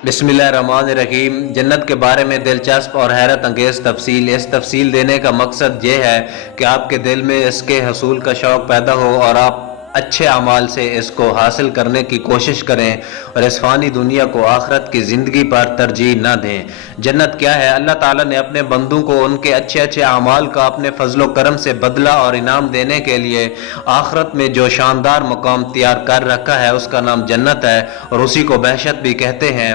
बिस्मिल्लाहिर्रहमानिर्रहीम। जन्नत के बारे में दिलचस्प और हैरत अंगेज़ तफसील। इस तफसील देने का मकसद ये है कि आपके दिल में इसके हसूल का शौक़ पैदा हो और आप अच्छे अमाल से इसको हासिल करने की कोशिश करें और इस फ़ानी दुनिया को आखिरत की ज़िंदगी पर तरजीह न दें। जन्नत क्या है? अल्लाह ताला ने अपने बंदों को उनके अच्छे अच्छे अमाल का अपने फजलो करम से बदला और इनाम देने के लिए आखिरत में जो शानदार मकाम तैयार कर रखा है उसका नाम जन्नत है और उसी को बहशत भी कहते हैं।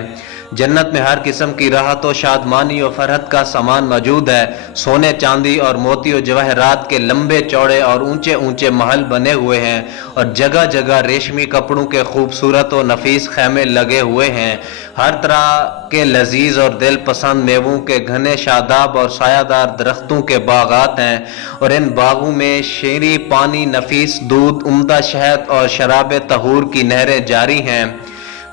जन्नत में हर किस्म की राहत व शादमानी और फरहत का सामान मौजूद है। सोने चांदी और मोती और जवाहरात के लंबे चौड़े और ऊंचे ऊंचे महल बने हुए हैं और जगह जगह रेशमी कपड़ों के खूबसूरत और नफीस खैमे लगे हुए हैं। हर तरह के लजीज और दिल पसंद मेवों के घने शादाब और सायादार दरख्तों के बागात हैं और इन बागों में शीरी पानी, नफीस दूध, उम्दा शहद और शराब तहूर की नहरें जारी हैं।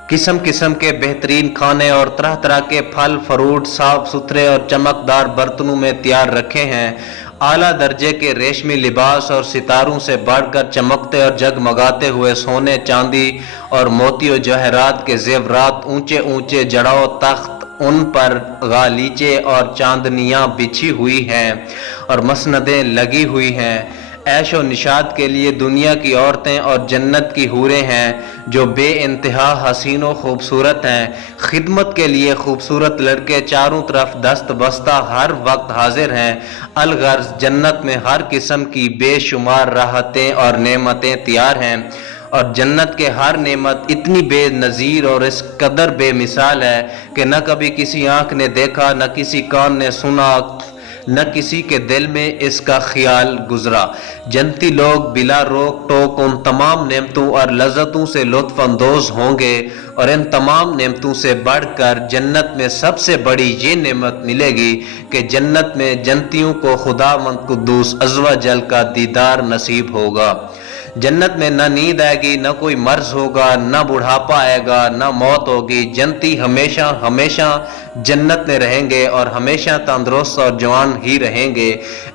किस्म किस्म के बेहतरीन खाने और तरह तरह के फल फ्रूट साफ सुथरे और चमकदार बर्तनों में तैयार रखे हैं। आला दर्जे के रेशमी लिबास और सितारों से बढ़कर चमकते और जगमगाते हुए सोने चांदी और मोती और जवाहरात के जेवरात, ऊंचे ऊंचे जड़ाव तख्त, उन पर गालीचे और चांदनियां बिछी हुई हैं और मसनदें लगी हुई हैं। ऐशो निशात के लिए दुनिया की औरतें और जन्नत की हूरें हैं जो बे इंतहा हसीन व खूबसूरत हैं। खिदमत के लिए खूबसूरत लड़के चारों तरफ दस्त बस्ता हर वक्त हाजिर हैं। अलगर्ज जन्नत में हर किस्म की बेशुमार राहतें और नेमतें तैयार हैं और जन्नत के हर नेमत इतनी बेनज़ीर और इस कदर बेमिसाल है कि न कभी किसी आँख ने देखा, न किसी कान ने सुना, न किसी के दिल में इसका ख्याल गुजरा। जन्नती लोग बिला रोक टोक उन तमाम नेमतों और लज्जतों से लुत्फ अंदोज होंगे और इन तमाम नेमतों से बढ़कर जन्नत में सबसे बड़ी ये नेमत मिलेगी कि जन्नत में जन्नतियों को खुदावंद कुद्दूस अज़्ज़ व जल का दीदार नसीब होगा। जन्नत में न नींद आएगी, न कोई मर्ज होगा, न बुढ़ापा आएगा, न मौत होगी। जन्नती हमेशा हमेशा जन्नत में रहेंगे और हमेशा तंदुरुस्त और जवान ही रहेंगे।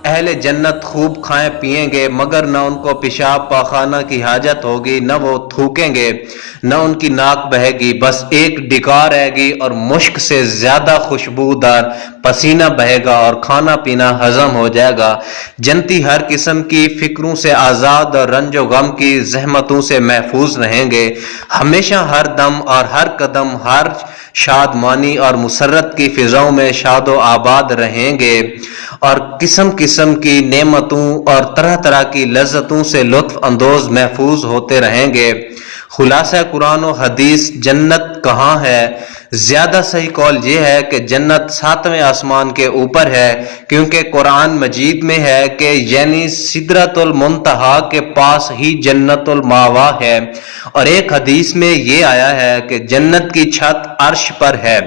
अहले जन्नत खूब खाएं पिएंगे मगर न उनको पेशाब पाखाना की हाजत होगी, न वो थूकेंगे, न उनकी नाक बहेगी, बस एक डिकार आएगी और मुश्क से ज्यादा खुशबूदार पसीना बहेगा और खाना पीना हजम हो जाएगा। जन्नती हर किस्म की फिक्रों से आज़ाद और रंजो गम की जहमतों से महफूज रहेंगे। हमेशा हर दम और हर कदम हर शादमानी और मुसर्रत की फिजाओं में शादो आबाद रहेंगे और किस्म किस्म की नेमतों और तरह तरह की लज्जतों से लुत्फ अंदोज महफूज होते रहेंगे। खुलासा कुरान और हदीस, जन्नत कहाँ है? ज्यादा सही कौल यह है कि जन्नत 7वें आसमान के ऊपर है, क्योंकि कुरान मजीद में है कि यानी सिदरतुल मुंतहा के पास ही जन्नतुल मावा है और एक हदीस में ये आया है कि जन्नत की छत अर्श पर है।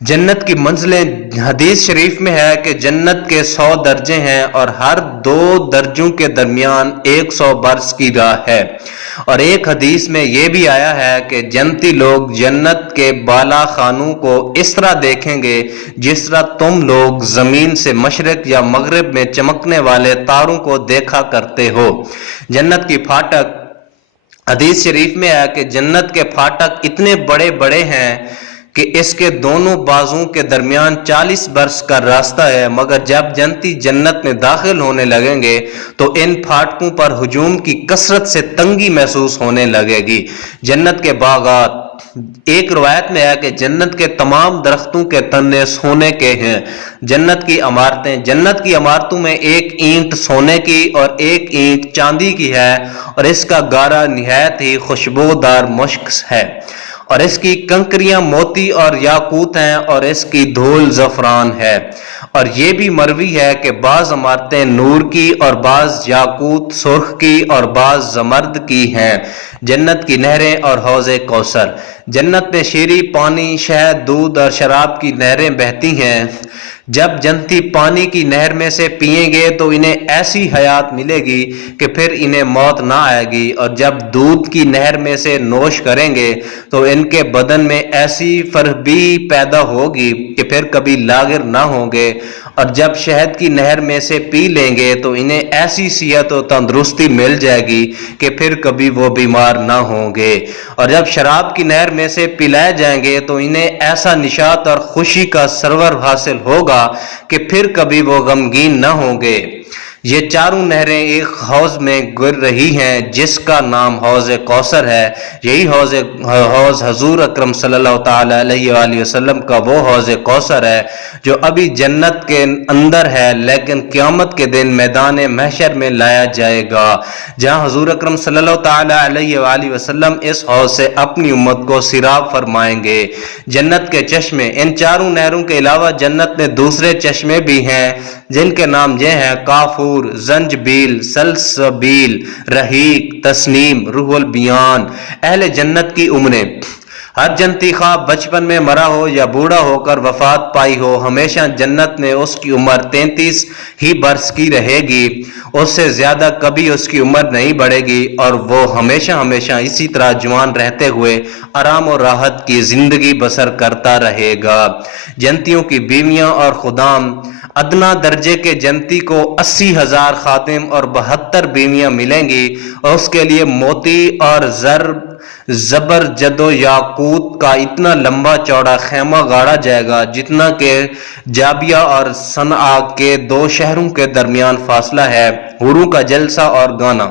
जन्नत की मंजिलें, हदीस शरीफ में है कि जन्नत के 100 दर्जे हैं और हर 2 दर्जों के दरमियान 100 बरस की राह है और एक हदीस में यह भी आया है कि जन्नती लोग जन्नत के बाला खानों को इस तरह देखेंगे जिस तरह तुम लोग जमीन से मशरिक या मगरिब में चमकने वाले तारों को देखा करते हो। जन्नत की फाटक, हदीस शरीफ में है कि जन्नत के फाटक इतने बड़े बड़े हैं कि इसके दोनों बाजुओं के दरमियान 40 बरस का रास्ता है, मगर जब जन्नती जन्नत में दाखिल होने लगेंगे तो इन फाटकों पर हुजूम की कसरत से तंगी महसूस होने लगेगी। जन्नत के बागात, एक रवायत में है कि जन्नत के तमाम दरख्तों के तने सोने के हैं। जन्नत की इमारतें, जन्नत की इमारतों में एक ईंट सोने की और एक ईंट चांदी की है और इसका गारा निहायत ही खुशबूदार मुश्क है और इसकी कंकरियां मोती और याकूत हैं और इसकी धूल ज़फ़रान है। और ये भी मरवी है कि बाज़ इमारतें नूर की और बाज़ याकूत सुर्ख की और बाज़ जमर्द की हैं। जन्नत की नहरें और हौज़े कौसर, जन्नत में शीरी पानी, शहद, दूध और शराब की नहरें बहती हैं। जब जन्नती पानी की नहर में से पिएंगे तो इन्हें ऐसी हयात मिलेगी कि फिर इन्हें मौत ना आएगी और जब दूध की नहर में से नोश करेंगे तो इनके बदन में ऐसी फरहबी पैदा होगी कि फिर कभी लागिर ना होंगे اور جب شہد کی نہر میں سے پی لیں گے تو انہیں ایسی صحت و تندرستی مل جائے گی کہ پھر کبھی وہ بیمار نہ ہوں گے، اور جب شراب کی نہر میں سے پلائے جائیں گے تو انہیں ایسا نشاط اور خوشی کا سرور حاصل ہوگا کہ پھر کبھی وہ غمگین نہ ہوں گے۔ یہ چاروں نہریں ایک حوض میں گر رہی ہیں جس کا نام حوض کوثر ہے۔ یہی حوض حضور اکرم صلی اللہ تعالی علیہ وآلہ وسلم کا وہ حوض کوثر ہے جو ابھی جنت کے اندر ہے، لیکن قیامت کے دن میدان محشر میں لایا جائے گا، جہاں حضور اکرم صلی اللہ تعالی علیہ وآلہ وسلم اس حوض سے اپنی امت کو سیراب فرمائیں گے۔ جنت کے چشمے، ان چاروں نہروں کے علاوہ جنت میں دوسرے چشمے بھی ہیں جن کے نام یہ ہیں: کافور، زنجبیل، سلسبیل، رحیق، تسنیم، روح البیان۔ اہل جنت کی عمریں: ہر جنتی خواہ بچپن میں مرا ہو یا بوڑھا ہو کر وفات پائی ہو، ہمیشہ جنت میں اس کی عمر 33 ہی برس کی رہے گی، اس سے زیادہ کبھی اس کی عمر نہیں بڑھے گی، اور وہ ہمیشہ ہمیشہ اسی طرح جوان رہتے ہوئے آرام و راحت کی زندگی بسر کرتا رہے گا۔ جنتیوں کی بیویاں اور خدام: ادنا درجے کے جنتی کو 80,000 خادم اور 72 بیویاں ملیں گی، اور اس کے لیے موتی اور زبرجد و یاقوت کا اتنا لمبا چوڑا خیمہ گاڑا جائے گا جتنا کہ جابیہ اور صنعاء کے 2 شہروں کے درمیان فاصلہ ہے۔ حوروں کا جلسہ اور گانا: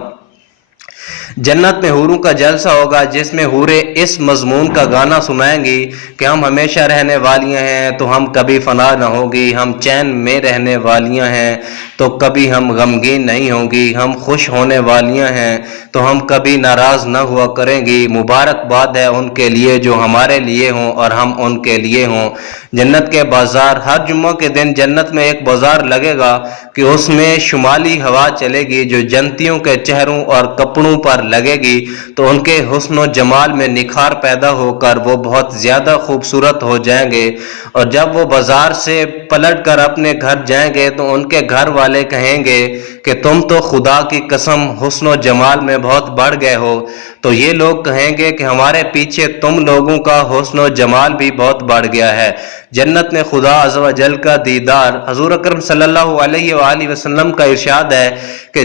جنت میں حوروں کا جلسہ ہوگا جس میں حوریں اس مضمون کا گانا سنائیں گی کہ ہم ہمیشہ رہنے والیاں ہیں تو ہم کبھی فنا نہ ہوگی، ہم چین میں رہنے والیاں ہیں تو کبھی ہم غمگین نہیں ہوں گی، ہم خوش ہونے والیاں ہیں تو ہم کبھی ناراض نہ ہوا کریں گی۔ مبارکباد ہے ان کے لیے جو ہمارے لیے ہوں اور ہم ان کے لیے ہوں۔ جنت کے بازار: ہر جمعہ کے دن جنت میں ایک بازار لگے گا کہ اس میں شمالی ہوا چلے گی جو جنتیوں کے چہروں اور کپڑوں پر لگے گی تو ان کے حسن و جمال میں نکھار پیدا ہو کر وہ بہت زیادہ خوبصورت ہو جائیں گے، اور جب وہ بازار سے پلٹ کر اپنے گھر جائیں گے تو ان کے گھر والے کہیں گے کہ تم تو خدا کی قسم حسن و جمال میں بہت بڑھ گئے ہو، تو یہ لوگ کہیں گے کہ ہمارے پیچھے تم لوگوں کا حسن و جمال بھی بہت بڑھ گیا ہے۔ جنت میں خدا عز و جل کا دیدار: حضور اکرم صلی اللہ علیہ وآلہ وسلم کا ارشاد ہے کہ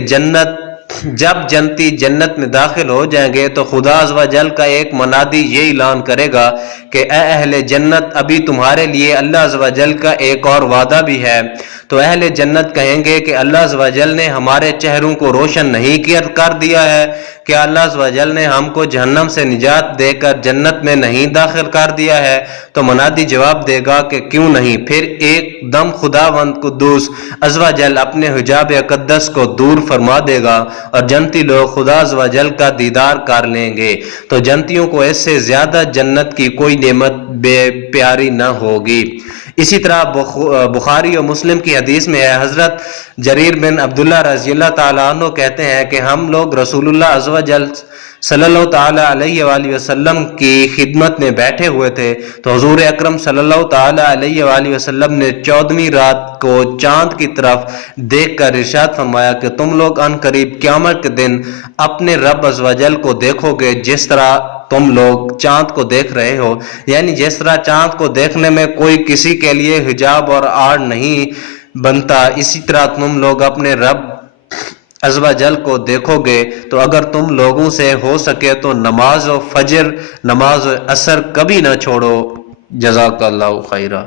جب جنتی جنت میں داخل ہو جائیں گے تو خدا عز و جل کا ایک منادی یہ اعلان کرے گا کہ اے اہل جنت، ابھی تمہارے لیے اللہ عز و جل کا ایک اور وعدہ بھی ہے۔ تو اہل جنت کہیں گے کہ اللہ عز و جل نے ہمارے چہروں کو روشن نہیں کر دیا ہے؟ کیا اللہ عز و جل نے ہم کو جہنم سے نجات دے کر جنت میں نہیں داخل کر دیا ہے؟ تو منادی جواب دے گا کہ کیوں نہیں۔ پھر ایک دم خداوند قدوس عز و جل اپنے حجاب اقدس کو دور فرما دے گا اور جنتی لوگ خدا عز و جل کا دیدار کر لیں گے، تو جنتیوں کو اس سے زیادہ جنت کی کوئی نعمت بے پیاری نہ ہوگی۔ اسی طرح بخاری و مسلم کی حدیث میں ہے، حضرت جریر بن عبداللہ رضی اللہ تعالیٰ عنہ کہتے ہیں کہ ہم لوگ رسول اللہ عز و جل صلی اللہ تعالیٰ علیہ وآلہ وسلم کی خدمت میں بیٹھے ہوئے تھے تو حضور اکرم صلی اللہ تعالیٰ علیہ وآلہ وسلم نے 14ویں رات کو چاند کی طرف دیکھ کر ارشاد فرمایا کہ تم لوگ ان قریب قیامت کے دن اپنے رب عز و جل کو دیکھو گے جس طرح تم لوگ چاند کو دیکھ رہے ہو، یعنی جس طرح چاند کو دیکھنے میں کوئی کسی کے لیے حجاب اور آڑ نہیں بنتا، اسی طرح تم لوگ اپنے رب عز و جل کو دیکھو گے۔ تو اگر تم لوگوں سے ہو سکے تو نماز و فجر، نماز و عصر کبھی نہ چھوڑو۔ جزاک اللہ خیرہ۔